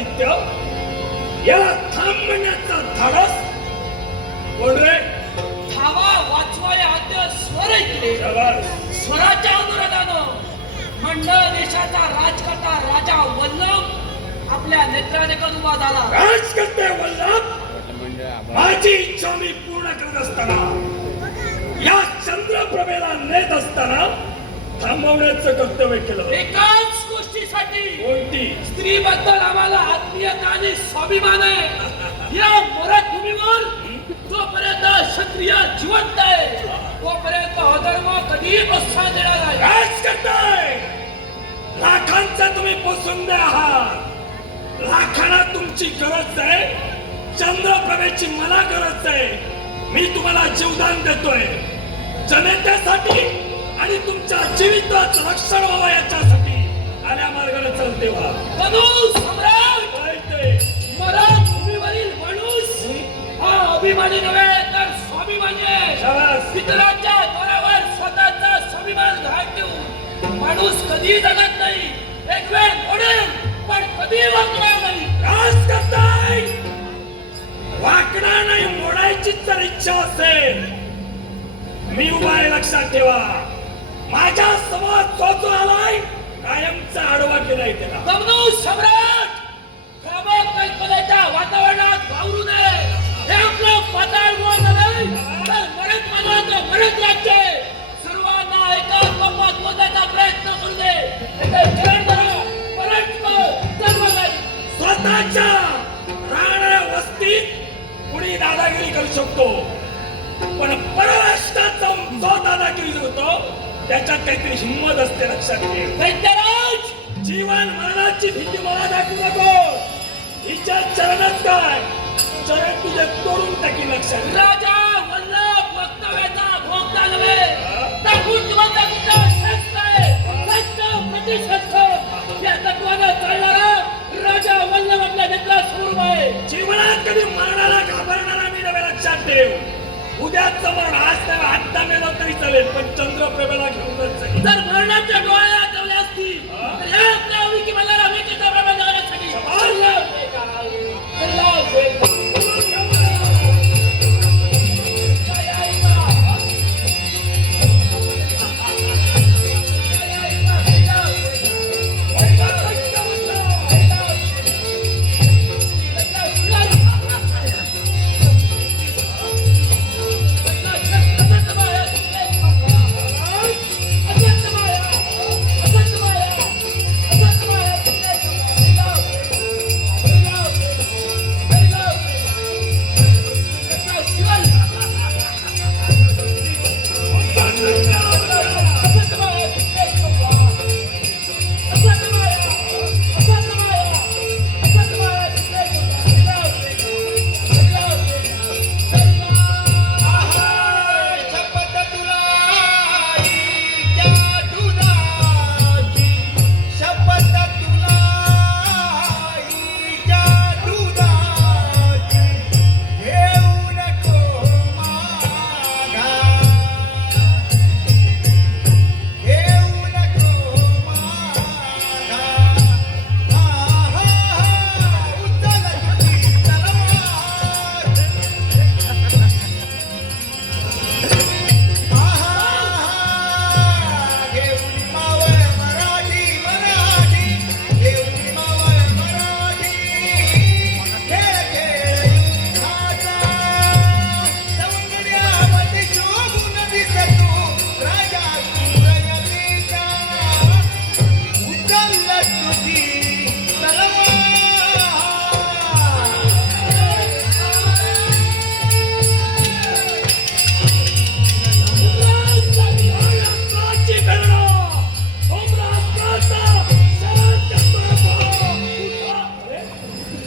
साहित्य याला थांबण्याचा धाडस. कोण रे? थांबा वाचवाय आद्य स्वर ऐकले. स्वराच्या अनुरोधानं मंडळ देशाचा राजकर्ता राजा वल्लभ आपल्या नेत्राने उभा झाला राज करते वल्लभ माझी इच्छा मी पूर्ण करत असताना या चंद्रप्रभेला नेत असताना थांबवण्याचं कर्तव्य केलं. गोष्टीसाठी कोणती? स्त्रीबद्दल आम्हाला आत्मीयता आणि स्वाभिमान आहे. या मराठ भूमीवर जोपर्यंत क्षत्रिय जिवंत आहे तोपर्यंत अधर्म कधी प्रोत्साहन देणार नाही. राज करताय. लाखांचा तुम्ही पोसुंदे आहात लाखांना तुमची गरज आहे. चंद्रप्रभेची मला गरज आहे. मी तुम्हाला जीवदान देतोय. जनतेसाठी आणि तुमच्या जीविताचं रक्षण व्हावं याच्यासाठी. आल्या मार्गाने चलते व्हा तनु सम्राट! ते? मराठ भूमीवरील माणूस हा अभिमानी नव्हे तर स्वाभिमानी आहे. शाबास. पितरांच्या तोरावर स्वतःचा स्वाभिमान घाट देऊन माणूस कधी जगत नाही. एक वेळ मोडेल पण कधी वागणार नाही. राज करताय! वाकणार नाही मोडायची जर इच्छा असेल. मी उभा लक्षात ठेवा. माझ्यासमोर जो जो आलाय. कायमचा आडवा केलाय त्याला. दमनू सम्राट! कामक कल्पनेच्या वातावरणात वावरू नये. हे आपलं पाताळ गोळ नव्हे तर मानवाचं राज्य. सर्वांना एकाच बापात मोजायचा प्रयत्न करू दे. खेळ धरा परत स्वतःच्या राहणाऱ्या वस्तीत कुणी दादागिरी करू शकतो. पण परराष्ट्रात जाऊन जो दादागिरी होतो त्याच्यात काहीतरी हिंमत असते लक्षात दैत्यराज जीवन मरणाची भीती मला दाखवू नको. हिच्या चरणात काय? चरण तुझे तोडून टाकी लक्षात. राजा वल्लभ वक्तव्याचा भोगता नव्हे टाकून तुमचा शस्त्र आहे. शस्त्र प्रतिशस्त्र या तत्वानं चालणारा राजा वल्लभ आपल्या आहे. जीवनात कधी मरणाला घाबरणारा मी नव्हे लक्षात ठेव. उद्याच मरण आज नाही आत्ता मेला तरी चालेल पण चंद्रप्रभेला घेऊनच जाईल. जर मरणाच्या डोळ्या जवळ असतील तर या आपल्या अविकी मला